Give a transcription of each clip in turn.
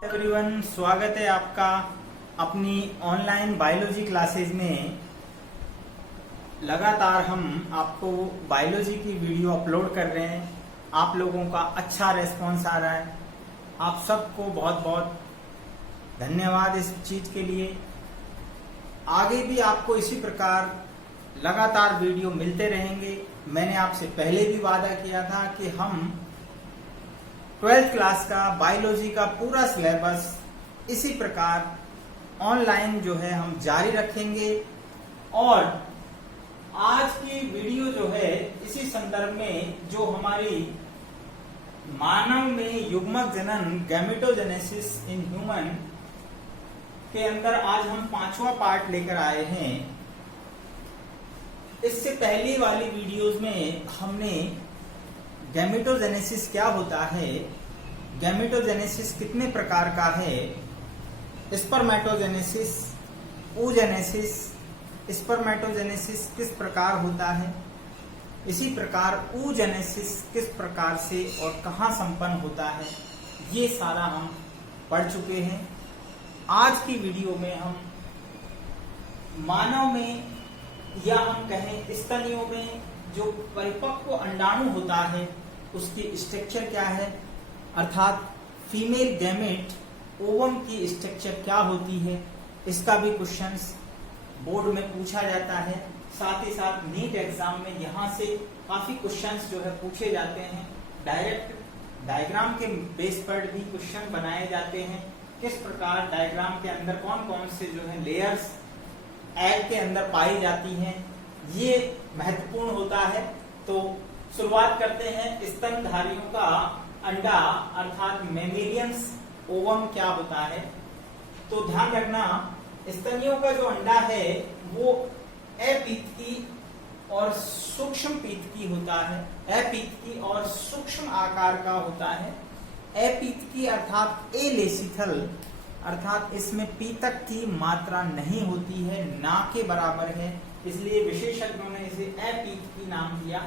Everyone, स्वागत है आपका अपनी ऑनलाइन बायोलॉजी क्लासेज में। लगातार हम आपको बायोलॉजी की वीडियो अपलोड कर रहे हैं। आप लोगों का अच्छा रिस्पांस आ रहा है। आप सबको बहुत बहुत धन्यवाद इस चीज के लिए। आगे भी आपको इसी प्रकार लगातार वीडियो मिलते रहेंगे। मैंने आपसे पहले भी वादा किया था कि हम 12th क्लास का बायोलॉजी का पूरा सिलेबस इसी प्रकार ऑनलाइन जो है हम जारी रखेंगे। और आज की वीडियो जो है इसी संदर्भ में जो हमारी मानव में युग्मक जनन गैमेटोजेनेसिस इन ह्यूमन के अंदर आज हम 5वां पार्ट लेकर आए हैं। इससे पहली वाली वीडियोस में हमने गैमेटोजेनेसिस क्या होता है, गैमेटोजेनेसिस कितने प्रकार का है, स्पर्मेटोजेनेसिस, oogenesis, स्पर्मेटोजेनेसिस किस प्रकार होता है, इसी प्रकार oogenesis किस प्रकार से और कहाँ संपन्न होता है, ये सारा हम पढ़ चुके हैं। आज की वीडियो में हम मानव में या हम कहें स्तनियों में जो परिपक्व अंडाणु होता है उसकी स्ट्रक्चर क्या है, अर्थात फीमेल गैमेट ओवम की स्ट्रक्चर क्या होती है, इसका भी क्वेश्चंस बोर्ड में पूछा जाता है। साथ ही साथ नीट एग्जाम में यहाँ से काफी क्वेश्चंस जो है पूछे जाते हैं। डायरेक्ट डायग्राम के बेस पर भी क्वेश्चन बनाए जाते हैं। किस प्रकार डायग्राम के अंदर कौन कौन से जो है लेयर्स एग के अंदर पाई जाती हैं, ये महत्वपूर्ण होता है। तो शुरुआत करते हैं। स्तनधारियों का अंडा अर्थात मेमेलियंस ओवम क्या होता है। तो ध्यान रखना, स्तनियों का जो अंडा है वो अपीतकी और सूक्ष्म पीतकी होता है। अपीतकी और सूक्ष्म आकार का होता है। अपीतकी अर्थात एलेसिथल, अर्थात इसमें पीतक की मात्रा नहीं होती है, ना के बराबर है, इसलिए विशेषज्ञों ने इसे अपीतकी नाम दिया।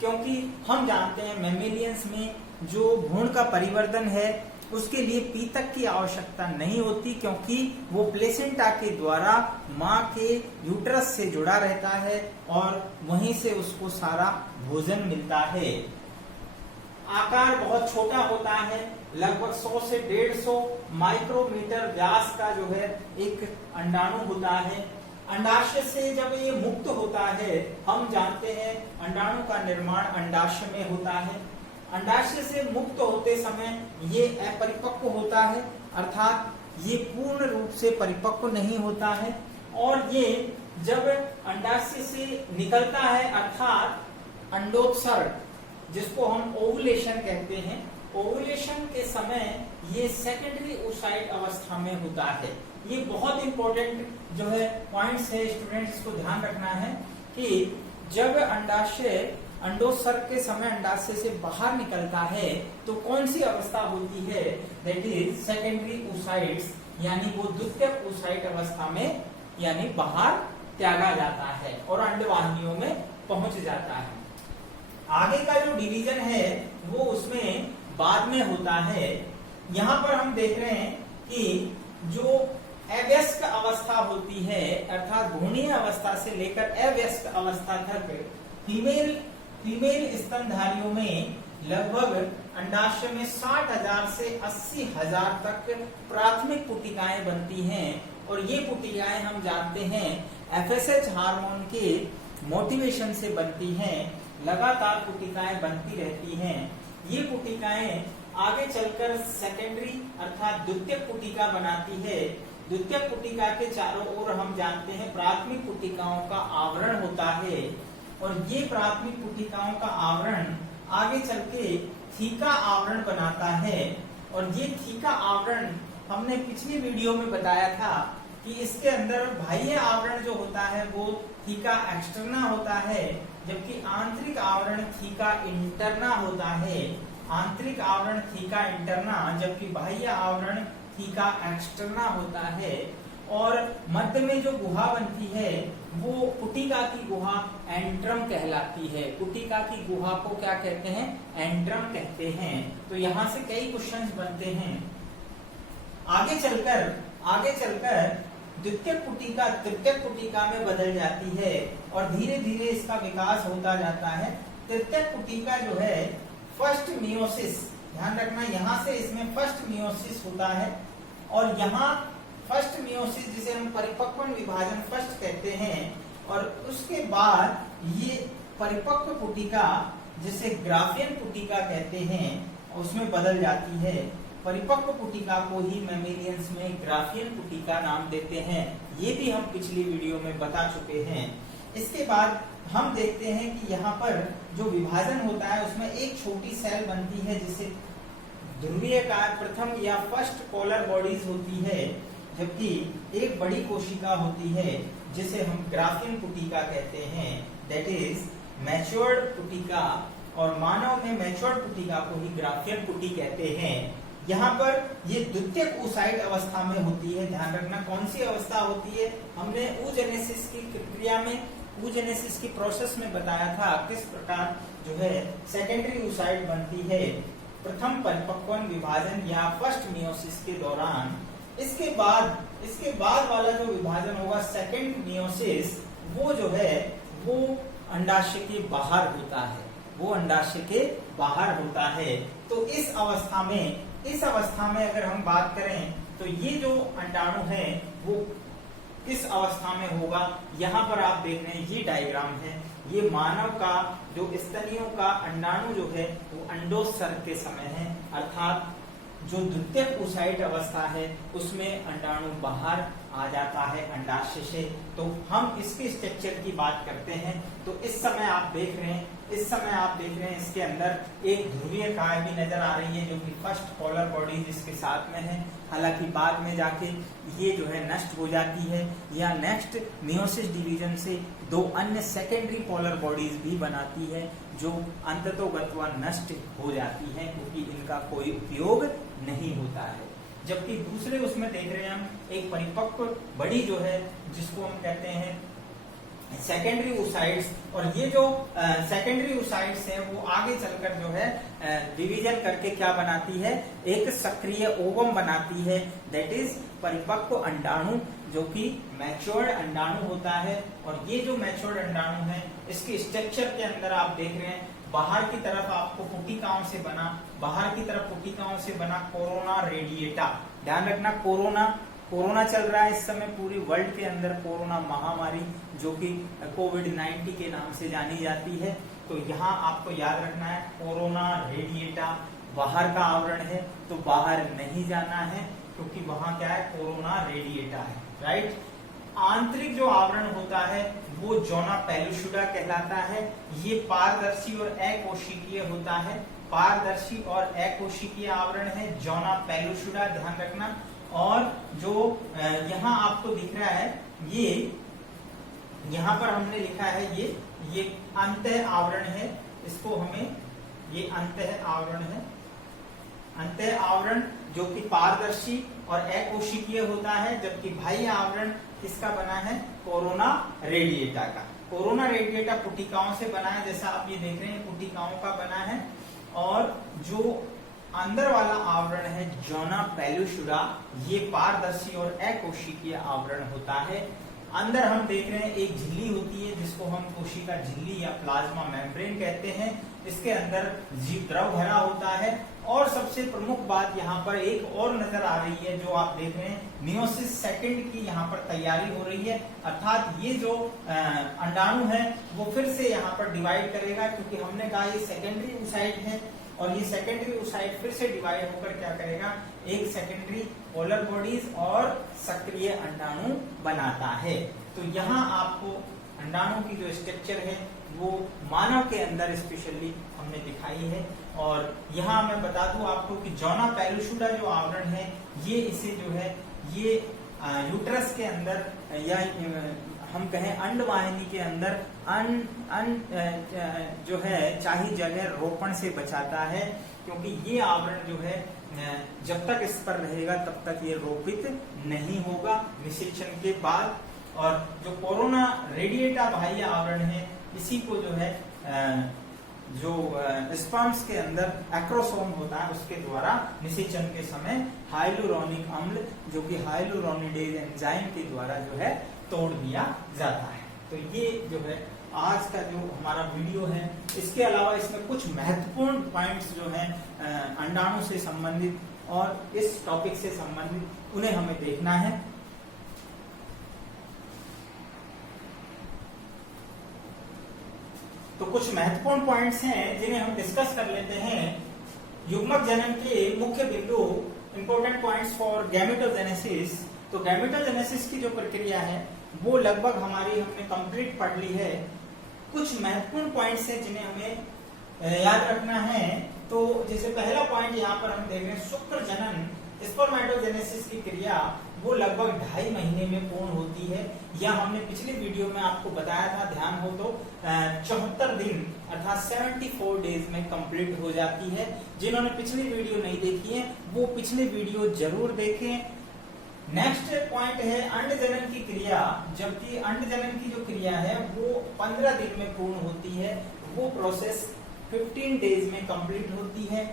क्योंकि हम जानते हैं मेमेलियंस में जो भ्रूण का परिवर्धन है उसके लिए पीतक की आवश्यकता नहीं होती, क्योंकि वो प्लेसेंटा के द्वारा माँ के यूट्रस से जुड़ा रहता है और वहीं से उसको सारा भोजन मिलता है। आकार बहुत छोटा होता है, लगभग 100 से 150 माइक्रोमीटर व्यास का जो है एक अंडाणु होता है। अंडाशय से जब ये मुक्त होता है, हम जानते हैं अंडाणु का निर्माण अंडाशय में होता है। अंडाशय से मुक्त होते समय ये अपरिपक्व होता है, अर्थात ये पूर्ण रूप से परिपक्व नहीं होता है। और ये जब अंडाशय से निकलता है, अर्थात अंडोत्सर्ग जिसको हम ओवुलेशन कहते हैं, ओवुलेशन के समय ये सेकेंडरी oocyte अवस्था में होता है। ये बहुत इंपॉर्टेंट जो है पॉइंट्स है, स्टूडेंट्स को ध्यान रखना है कि जब अंडाशय अंडोत्सर्ग के समय अंडाशय से बाहर निकलता है तो कौन सी अवस्था होती है, दैट इज सेकेंडरी oocytes, यानी वो द्वितीयक oocyte अवस्था में यानी बाहर त्यागा जाता है और अंडवाहिनियों में पहुंच जाता है। आगे का जो डिवीजन है वो उसमें बाद में होता है। यहाँ पर हम देख रहे हैं कि जो अवयस्क अवस्था होती है, अर्थात भ्रूणीय अवस्था से लेकर अवयस्क अवस्था तक फीमेल स्तनधारियों में लगभग अंडाशय में 60,000 से 80,000 तक प्राथमिक पुटिकाएं बनती हैं। और ये पुटिकाएं हम जानते हैं FSH हार्मोन के मोटिवेशन से बनती हैं। लगातार पुटिकाएं बनती रहती हैं। ये पुटिकाएं आगे चलकर सेकेंडरी अर्थात द्वितीयक पुटिका बनाती है। द्वितीयक पुटिका के चारों ओर हम जानते हैं प्राथमिक पुटिकाओं का आवरण होता है। और ये प्राथमिक पुटिकाओं का आवरण आगे चल के थीका आवरण बनाता है। और ये थीका आवरण हमने पिछली वीडियो में बताया था कि इसके अंदर बाह्य आवरण जो होता है वो थीका एक्सटर्ना होता है, जबकि आंतरिक आवरण थीका इंटरना होता है। आंतरिक आवरण थीका इंटरना जबकि बाह्य आवरण थीका एक्सटर्ना होता है। और मध्य में जो गुहा बनती है वो पुटिका की गुहा एंट्रम कहलाती है। पुटिका की गुहा को क्या कहते हैं? एंट्रम कहते हैं। तो यहाँ से कई क्वेश्चंस बनते हैं। आगे चलकर द्वितीयक पुटिका तृतीयक पुटिका में बदल जाती है और धीरे धीरे इसका विकास होता जाता है। तृतीयक पुटिका जो है फर्स्ट मियोसिस, ध्यान रखना यहां से इसमें फर्स्ट मियोसिस होता है और यहाँ फर्स्ट मियोसिस जिसे हम परिपक्व विभाजन फर्स्ट कहते हैं और उसके बाद ये परिपक्व पुटिका जिसे ग्राफियन पुटिका कहते हैं उसमें बदल जाती है। परिपक्व पुटिका को ही मैमेलियंस में ग्राफियन पुटिका नाम देते हैं, ये भी हम पिछली वीडियो में बता चुके हैं। इसके बाद हम देखते हैं कि यहाँ पर जो विभाजन होता है उसमें एक छोटी सेल बनती है जिसे ध्रुवीयकार प्रथम या फर्स्ट पोलर बॉडीज होती है, जबकि एक बड़ी कोशिका होती है जिसे हम ग्राफियन पुटिका कहते हैं, दैट इज मैच्योर्ड पुटिका। और मानव में मैच्योर्ड पुटिका को ही ग्राफियन पुटी कहते हैं। यहाँ पर ये द्वितीयक oocyte अवस्था में होती है, ध्यान रखना कौन सी अवस्था होती है, हमने oogenesis की प्रक्रिया में oogenesis की प्रोसेस में बताया था किस प्रकार जो है सेकेंडरी oocyte बनती है प्रथम परिपक्व विभाजन या फर्स्ट मियोसिस के दौरान। इसके बाद वाला जो विभाजन होगा सेकेंड मियोसिस, वो जो है वो अंडाशय के बाहर होता है, वो अंडाशय के बाहर होता है। तो इस अवस्था में अगर हम बात करें तो ये जो अंडाणु है वो किस अवस्था में होगा, यहाँ पर आप देख रहे हैं ये डायग्राम है, ये मानव का जो स्तनियों का अंडाणु जो है वो अंडोत्सर्ग के समय है, अर्थात जो द्वितीयक oocyte अवस्था है उसमें अंडाणु बाहर आ जाता है अंडाशय से। तो हम इसके स्ट्रक्चर की बात करते हैं तो इस समय आप देख रहे हैं इसके अंदर एक ध्रुवीय काय भी नजर आ रही है जो कि फर्स्ट पोलर बॉडीज इसके साथ में है। हालांकि बाद में जाके ये जो है नष्ट हो जाती है या नेक्स्ट मियोसिस डिवीजन से दो अन्य सेकेंडरी पोलर बॉडीज भी बनाती है जो अंततोगत्वा नष्ट हो जाती है क्योंकि इनका कोई उपयोग नहीं होता है। जबकि दूसरे उसमें देख रहे हैं हम एक परिपक्व बड़ी जो है जिसको हम कहते हैं सेकेंडरी oocytes, और ये जो सेकेंडरी oocytes है वो आगे चलकर जो है डिवीजन करके क्या बनाती है, एक सक्रिय ओवम बनाती है, दैट इज परिपक्व अंडाणु जो कि मैच्योर्ड अंडाणु होता है। और ये जो मैच्योर्ड अंडाणु है इसके स्ट्रक्चर के अंदर आप देख रहे हैं बाहर की तरफ आपको पुटिकाओं से बना कोरोना रेडिएटा। ध्यान रखना कोरोना चल रहा है इस समय पूरे वर्ल्ड के अंदर, कोरोना महामारी जो कि कोविड-19 के नाम से जानी जाती है। तो यहाँ आपको याद रखना है कोरोना रेडिएटा बाहर का आवरण है तो बाहर नहीं जाना है क्योंकि वहां क्या है, कोरोना रेडिएटा है, राइट। आंतरिक जो आवरण होता है वो जोना पेलुसुडा कहलाता है। ये पारदर्शी और अकोशिकीय होता है, पारदर्शी और अकोशिकीय आवरण है जोना पेलुसुडा, ध्यान रखना। और जो यहाँ आपको दिख रहा है ये यहाँ पर हमने लिखा है ये अंतः आवरण है, इसको हमें ये अंतः आवरण है, अंतः आवरण जो कि पारदर्शी और अकोशिकीय होता है, जबकि बाह्य आवरण किसका बना है, कोरोना रेडिएटा का। कोरोना रेडिएटा पुटिकाओं से बना है, जैसा आप ये देख रहे हैं पुटिकाओं का बना है। और जो अंदर वाला आवरण है जोना पेलुसुडा, ये पारदर्शी और अकोशिकीय आवरण होता है। अंदर हम देख रहे हैं एक झिल्ली होती है जिसको हम कोशिका झिल्ली या प्लाज्मा मेम्ब्रेन कहते हैं। इसके अंदर जीव द्रव भरा होता है। और सबसे प्रमुख बात यहाँ पर एक और नजर आ रही है जो आप देख रहे हैं, मियोसिस सेकंड की यहाँ पर तैयारी हो रही है, अर्थात ये जो अंडाणु है वो फिर से यहाँ पर डिवाइड करेगा क्योंकि हमने कहा ये सेकेंडरी oocyte है और ये सेकेंडरी oocyte फिर से डिवाइड होकर क्या करेगा, एक सेकेंडरी पोलर बॉडीज और सक्रिय अंडाणु बनाता है। तो यहाँ आपको अंडाणु की जो स्ट्रक्चर है वो मानव के अंदर स्पेशली हमने दिखाई है। और यहाँ मैं बता दूं आपको कि जोना पेलुसुडा जो आवरण है ये इसे जो है ये यूट्रस के अंदर या हम कहें अंडवाहिनी के अंदर जो है चाही जगह रोपण से बचाता है, क्योंकि ये आवरण जो है जब तक इस पर रहेगा तब तक ये रोपित नहीं होगा निषेचन के बाद। और जो कोरोना रेडिएटा बाह्य आवरण है इसी को जो है जो स्पर्म्स के अंदर एक्रोसोम होता है उसके द्वारा निषेचन के समय हाइलुरोनिक अम्ल जो कि हाइलुरोनिडेज एंजाइम के द्वारा जो है तोड़ दिया जाता है। तो ये जो है आज का जो हमारा वीडियो है। इसके अलावा इसमें कुछ महत्वपूर्ण पॉइंट्स जो हैं अंडाणु से संबंधित और इस टॉपिक से संबंधित उन्हें हमें देखना है। तो कुछ महत्वपूर्ण पॉइंट्स हैं जिन्हें हम डिस्कस कर लेते हैं। युग्मक जनन के मुख्य बिंदु, इंपॉर्टेंट पॉइंट्स फॉर गैमेटोजेनेसिस। तो गैमेटोजेनेसिस की जो प्रक्रिया है वो लगभग हमने कंप्लीट पढ़ ली है। कुछ महत्वपूर्ण पॉइंट्स हैं जिन्हें हमें याद रखना है। तो जैसे पहला पॉइंट यहाँ पर हम देख रहे हैं, शुक्र जनन स्पर्मेटोजेनेसिस की क्रिया वो लगभग 2.5 महीने में पूर्ण होती है। यह हमने पिछली वीडियो में आपको बताया था, ध्यान हो तो 74 दिन अर्थात 74 डेज में कंप्लीट हो जाती है। जिन्होंने पिछली वीडियो नहीं देखी है वो पिछली वीडियो जरूर देखें। नेक्स्ट पॉइंट है अंड जनन की क्रिया, जबकि अंड जनन की जो क्रिया है वो 15 दिन में पूर्ण होती है। वो प्रोसेस 15 डेज में कंप्लीट होती है।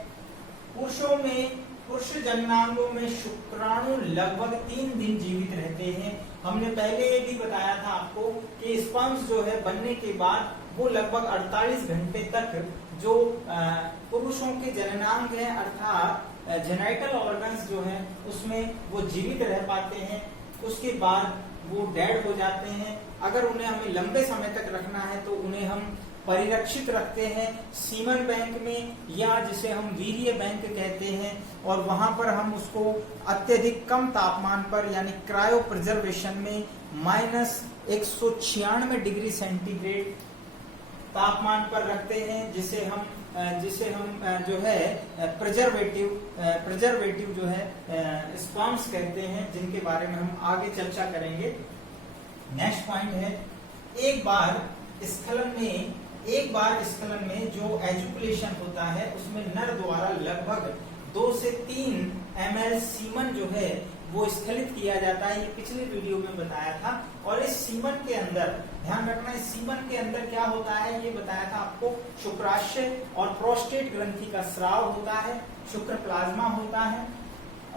पुरुषों में, पुरुष जननांगों में शुक्राणु लगभग 3 दिन जीवित रहते हैं। हमने पहले ये भी बताया था आपको कि स्पर्म्स जो है बनने के बाद वो लगभग 48 घंटे तक जो पुरुषों के जननांग है अर्थात जेनाइटल ऑर्गन्स जो है उसमें वो जीवित रह पाते हैं। उसके बाद वो डेड हो जाते हैं। अगर उन्हें हमें लंबे समय तक रखना है तो उन्हें हम परिरक्षित रखते हैं सीमन बैंक में, या जिसे हम वीर्य बैंक कहते हैं, और वहां पर हम उसको अत्यधिक कम तापमान पर यानी क्रायो प्रिजर्वेशन में -196 डिग्री सेंटीग्रेड तापमान पर रखते हैं, जिसे हम जो है प्रिजर्वेटिव जो है स्पर्म्स कहते हैं, जिनके बारे में हम आगे चर्चा करेंगे। नेक्स्ट पॉइंट है, एक बार स्खलन में जो एजुकुलेशन होता है उसमें नर द्वारा लगभग 2 से 3 ml सीमन जो है वो स्खलित किया जाता है। ये पिछली वीडियो में बताया था। और इस सीमन के अंदर ध्यान रखना, इस सीमन के अंदर क्या होता है ये बताया था आपको। शुक्राशय और प्रोस्टेट ग्रंथि का स्राव होता है, शुक्र प्लाज्मा होता है,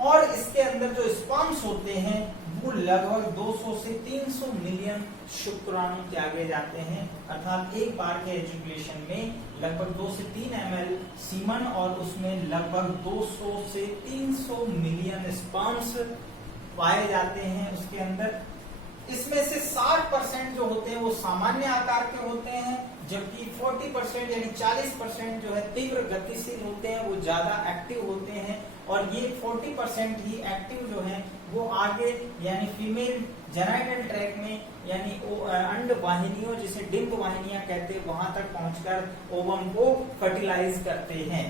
और इसके अंदर जो स्पर्म्स होते हैं वो लगभग 200 से 300 मिलियन शुक्राणु त्यागे जाते हैं। अर्थात एक बार के एजुकुलेशन में लगभग 2 से 3 ml सीमन और उसमें लगभग 200 से 300 मिलियन स्पर्म्स पाए जाते हैं उसके अंदर। इसमें से 60% जो होते हैं वो सामान्य आकार के होते हैं, जबकि 40% यानी 40% जो है तीव्र गतिशील होते हैं, वो ज्यादा एक्टिव होते हैं। और ये 40% ही एक्टिव जो है वो आगे यानी फीमेल जेनाइटल ट्रैक में यानी अंड वाहिनियों जिसे डिंब वाहिनियां कहते हैं वहां तक पहुंचकर ओवम को फर्टिलाइज करते हैं।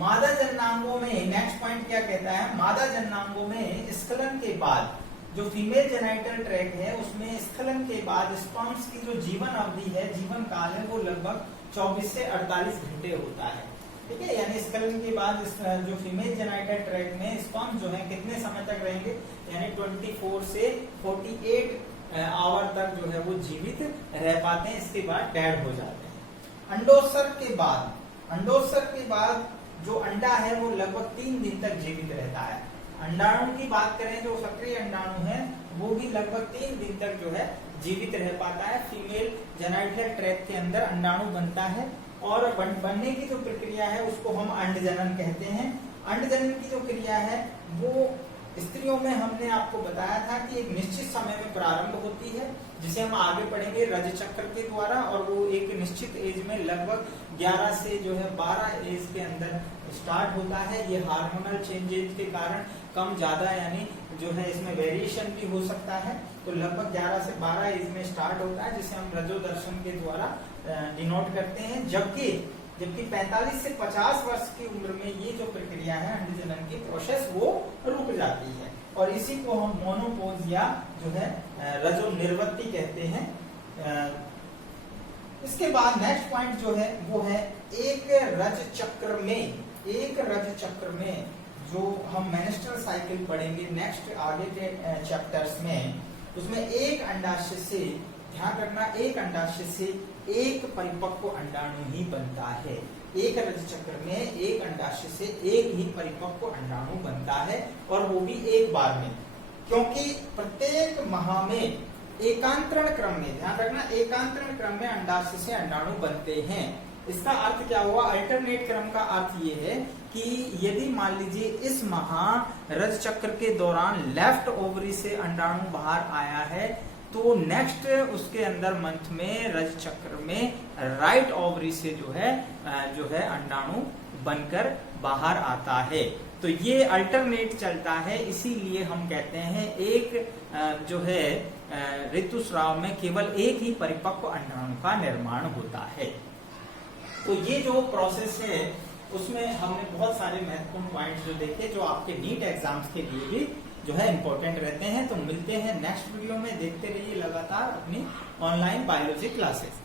मादा जननांगों में नेक्स्ट पॉइंट क्या कहता है, मादा जननांगों में स्खलन के बाद जो फीमेल जेनाइटल ट्रैक है उसमें स्खलन के बाद स्पर्म्स की जो जीवन अवधि है, जीवन काल है, वो लगभग 24 से 48 घंटे होता है। ठीक है, यानी स्खलन के बाद जो फीमेल जेनाइटल ट्रैक में स्पर्म जो है कितने समय तक रहेंगे, यानी 24 से 48 आवर तक जो है वो जीवित रह पाते हैं। इसके बाद डेड हो जाते हैं। अंडोत्सर्ग के बाद जो अंडा है वो लगभग 3 दिन तक जीवित रहता है। अंडाणु की बात करें, जो सक्रिय अंडाणु है वो भी लगभग 3 दिन तक जो है जीवित रह पाता है। फीमेल जेनाइटल ट्रैक के अंदर अंडाणु बनता है और बनने की जो प्रक्रिया है उसको हम अंडजनन कहते हैं। अंडजनन की जो क्रिया है वो स्त्रियों में हमने आपको बताया था कि एक निश्चित समय में प्रारंभ होती है, जिसे हम आगे पढ़ेंगे रज चक्र के द्वारा, और वो एक निश्चित एज में लगभग 11 से जो है 12 एज के अंदर स्टार्ट होता है। ये हार्मोनल चेंजेस के कारण कम ज्यादा यानी जो है इसमें वेरिएशन भी हो सकता है। तो लगभग 11 से 12 एज में स्टार्ट होता है, जिसे हम रजोदर्शन के द्वारा डिनोट करते हैं। जबकि 45 से 50 वर्ष की उम्र में ये जो प्रक्रिया है अंडजनन की प्रोसेस वो रुक जाती है, और इसी को हम मोनोपोज या जो है रजो निर्वृत्ति कहते हैं। इसके बाद नेक्स्ट पॉइंट जो है वो है एक रज चक्र में जो हम मेंस्ट्रुअल साइकिल पढ़ेंगे नेक्स्ट आगे के चैप्टर्स में, उसमें एक अंडाशय से, ध्यान रखना, एक अंडाशय से एक परिपक्व अंडाणु ही बनता है। एक रज चक्र में एक अंडाशय से एक ही परिपक्व अंडाणु बनता है, और वो भी एक बार में, क्योंकि प्रत्येक माह में एकांतरण क्रम में, ध्यान रखना, एकांतरण क्रम में अंडाशय से अंडाणु बनते हैं। इसका अर्थ क्या हुआ? अल्टरनेट क्रम का अर्थ ये है कि यदि मान लीजिए इस माह रज चक्र के दौरान लेफ्ट ओवरी से अंडाणु बाहर आया है, तो नेक्स्ट उसके अंदर मंथ में रज चक्र में राइट ओवरी से जो है अंडाणु बनकर बाहर आता है। तो ये अल्टरनेट चलता है, इसीलिए हम कहते हैं एक जो है ऋतुस्राव में केवल एक ही परिपक्व अंडाणु का निर्माण होता है। तो ये जो प्रोसेस है उसमें हमने बहुत सारे महत्वपूर्ण पॉइंट्स जो देखे, जो आपके नीट एग्जाम्स के लिए भी जो है इंपॉर्टेंट रहते हैं। तो मिलते हैं नेक्स्ट वीडियो में, देखते रहिए लगातार अपनी ऑनलाइन बायोलॉजी क्लासेस।